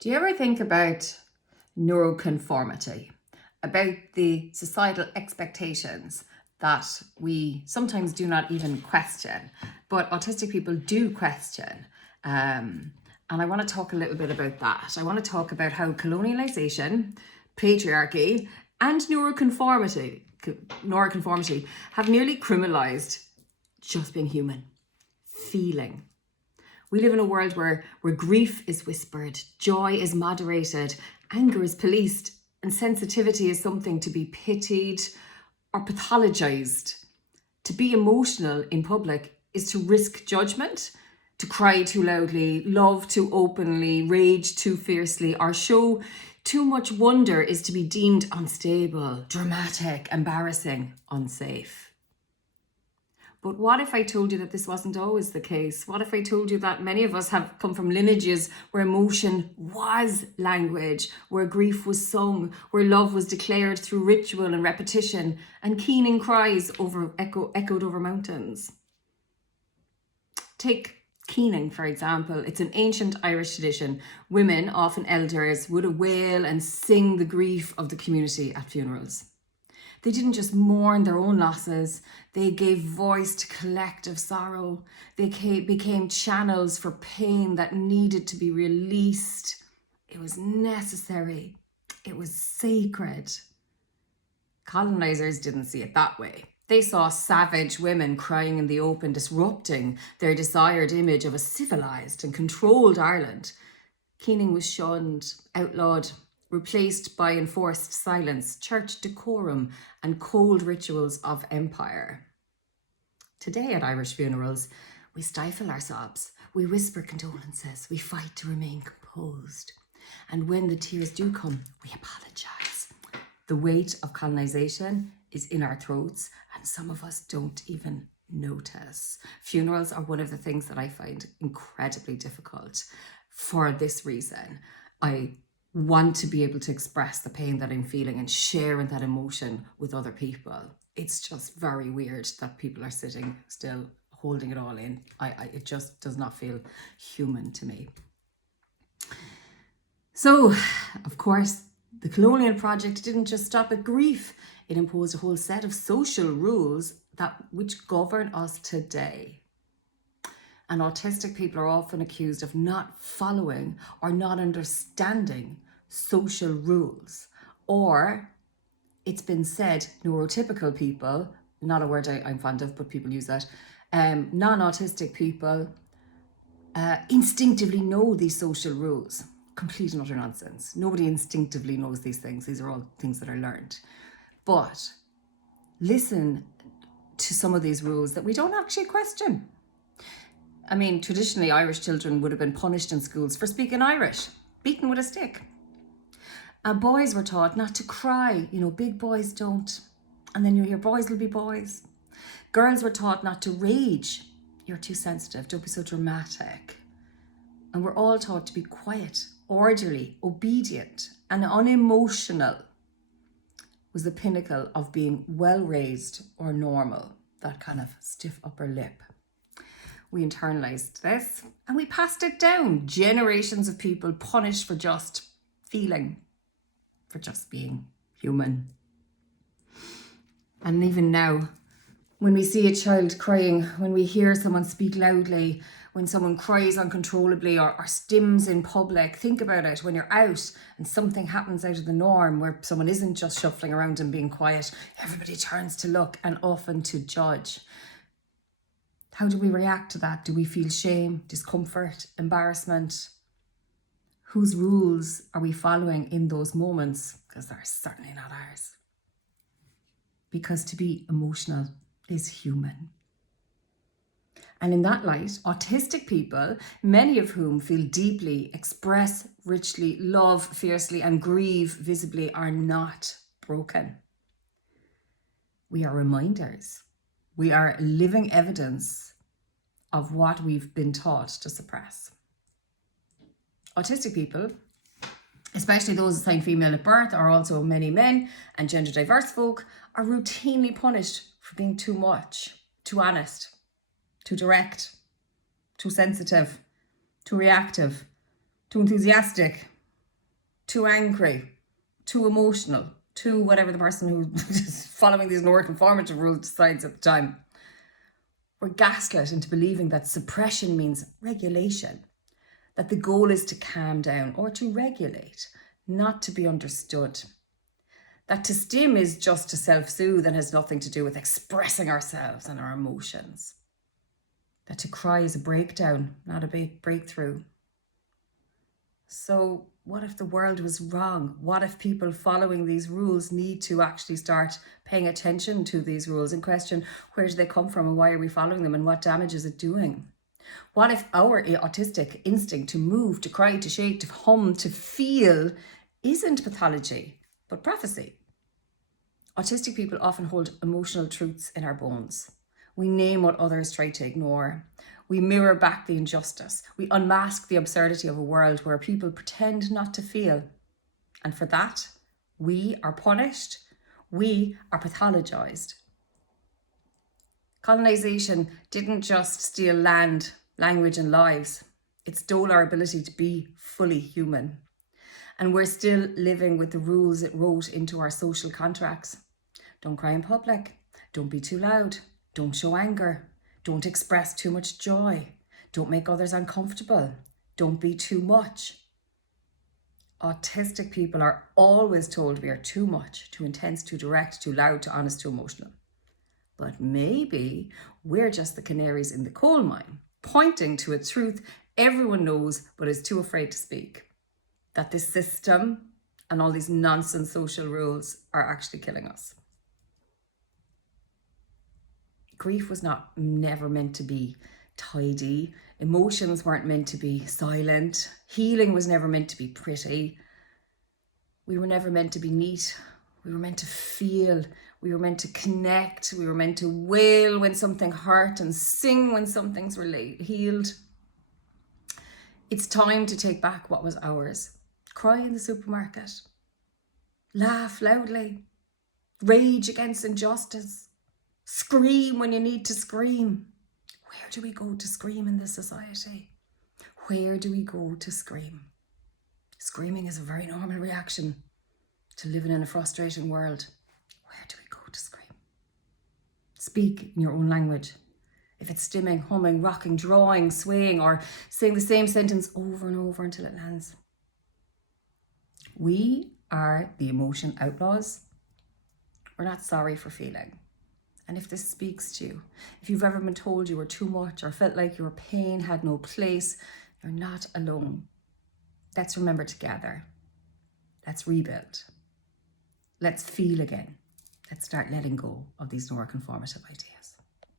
Do you ever think about neuroconformity, about the societal expectations that we sometimes do not even question, but autistic people do question? And I want to talk a little bit about that. I want to talk about how colonialization, patriarchy, and neuroconformity have nearly criminalized just being human, feeling. We live in a world where grief is whispered, joy is moderated, anger is policed, and sensitivity is something to be pitied or pathologized. To be emotional in public is to risk judgment, to cry too loudly, love too openly, rage too fiercely, or show too much wonder is to be deemed unstable, dramatic, embarrassing, unsafe. But what if I told you that this wasn't always the case? What if I told you that many of us have come from lineages where emotion was language, where grief was sung, where love was declared through ritual and repetition, and keening cries echoed over mountains? Take keening, for example. It's an ancient Irish tradition. Women, often elders, would wail and sing the grief of the community at funerals. They didn't just mourn their own losses, they gave voice to collective sorrow. They became channels for pain that needed to be released. It was necessary. It was sacred. Colonizers didn't see it that way. They saw savage women crying in the open, disrupting their desired image of a civilised and controlled Ireland. Keening was shunned, outlawed, replaced by enforced silence, church decorum, and cold rituals of empire. Today at Irish funerals, we stifle our sobs, we whisper condolences, we fight to remain composed. And when the tears do come, we apologise. The weight of colonisation is in our throats, and some of us don't even notice. Funerals are one of the things that I find incredibly difficult for this reason. I want to be able to express the pain that I'm feeling and share in that emotion with other people. It's just very weird that people are sitting still holding it all in. It just does not feel human to me. So, of course, the colonial project didn't just stop at grief. It imposed a whole set of social rules which govern us today. And autistic people are often accused of not following or not understanding social rules. Or it's been said, neurotypical people, not a word I'm fond of, but people use that, non-autistic people instinctively know these social rules. Complete and utter nonsense. Nobody instinctively knows these things. These are all things that are learned. But listen to some of these rules that we don't actually question. I mean, traditionally, Irish children would have been punished in schools for speaking Irish, beaten with a stick. Boys were taught not to cry. Big boys don't. And then you hear boys will be boys. Girls were taught not to rage. You're too sensitive. Don't be so dramatic. And we're all taught to be quiet, orderly, obedient, and unemotional was the pinnacle of being well-raised or normal, that kind of stiff upper lip. We internalized this and we passed it down. Generations of people punished for just feeling, for just being human. And even now, when we see a child crying, when we hear someone speak loudly, when someone cries uncontrollably or stims in public, think about it. When you're out and something happens out of the norm where someone isn't just shuffling around and being quiet, everybody turns to look and often to judge. How do we react to that? Do we feel shame, discomfort, embarrassment? Whose rules are we following in those moments? Because they're certainly not ours. Because to be emotional is human. And in that light, autistic people, many of whom feel deeply, express richly, love fiercely, and grieve visibly, are not broken. We are reminders. We are living evidence of what we've been taught to suppress. Autistic people, especially those assigned female at birth, or also many men and gender diverse folk, are routinely punished for being too much, too honest, too direct, too sensitive, too reactive, too enthusiastic, too angry, too emotional, too whatever the person who is following these non-conformative rules decides at the time. We're gaslit into believing that suppression means regulation, that the goal is to calm down or to regulate, not to be understood. That to stim is just to self-soothe and has nothing to do with expressing ourselves and our emotions. That to cry is a breakdown, not a big breakthrough. So what if the world was wrong? What if people following these rules need to actually start paying attention to these rules and question where do they come from and why are we following them and what damage is it doing? What if our autistic instinct to move, to cry, to shake, to hum, to feel isn't pathology, but prophecy? Autistic people often hold emotional truths in our bones. We name what others try to ignore. We mirror back the injustice. We unmask the absurdity of a world where people pretend not to feel. And for that, we are punished. We are pathologized. Colonisation didn't just steal land, language, and lives. It stole our ability to be fully human. And we're still living with the rules it wrote into our social contracts. Don't cry in public. Don't be too loud. Don't show anger. Don't express too much joy. Don't make others uncomfortable. Don't be too much. Autistic people are always told we are too much, too intense, too direct, too loud, too honest, too emotional. But maybe we're just the canaries in the coal mine, pointing to a truth everyone knows but is too afraid to speak. That this system and all these nonsense social rules are actually killing us. Grief was never meant to be tidy. Emotions weren't meant to be silent. Healing was never meant to be pretty. We were never meant to be neat. We were meant to feel. We were meant to connect. We were meant to wail when something hurt and sing when something's healed. It's time to take back what was ours. Cry in the supermarket. Laugh loudly. Rage against injustice. Scream when you need to scream. Where do we go to scream in this society? Where do we go to scream? Screaming is a very normal reaction to living in a frustrating world. Where do we go to scream? Speak in your own language. If it's stimming, humming, rocking, drawing, swaying, or saying the same sentence over and over until it lands. We are the emotion outlaws. We're not sorry for feeling. And if this speaks to you, if you've ever been told you were too much or felt like your pain had no place, you're not alone. Let's remember together. Let's rebuild. Let's feel again. Let's start letting go of these non-conformative ideas.